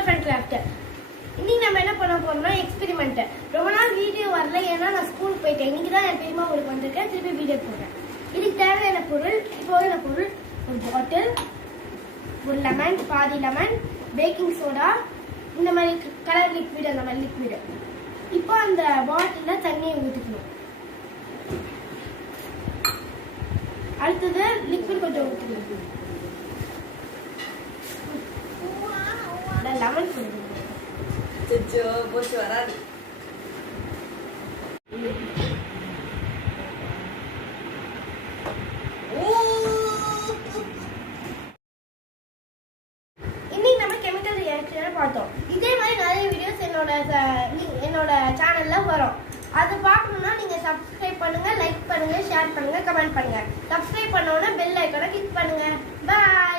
Super fun craft. இன்னைக்கு நம்ம என்ன பண்ண போறோம்னா எக்ஸ்பெரிமெண்ட். ரொம்ப நாள் வீடியோ வரல, ஏன்னா நான் ஸ்கூலுக்கு போயிட்டேன். இன்னைக்கு தான் என் பெரியமா ஊருக்கு வந்திருக்கேன், திருப்பி வீடியோ போடுறேன். இதுக்கு தேவையான பொருள், இப்போ பொருள் ஒரு பாட்டில், ஒரு லெமன், பாதி லெமன், பேக்கிங் சோடா, இந்த மாதிரி கலர் லிக்விட், அந்த மாதிரி லிக்விட். இப்போ அந்த பாட்டில்ல தண்ணியை ஊற்றிக்கணும். அடுத்தது லிக்விட் கொஞ்சம் ஊற்றிக்கணும். லெமன் போடுங்க. போச்சு வராது. இன்னைக்கு நம்ம கெமிக்கல் ரியாக்ஷன் பார்த்தோம். இதே மாதிரி நிறைய வீடியோஸ் என்னோட சேனல்ல வரும். அது பார்க்கணும்னா நீங்க சப்ஸ்கிரைப் பண்ணுங்க, லைக் பண்ணுங்க, ஷேர் பண்ணுங்க, கமெண்ட் பண்ணுங்க. சப்ஸ்கிரைப் பண்ண உடனே பெல் ஐகானை கிளிக் பண்ணுங்க. பாய்.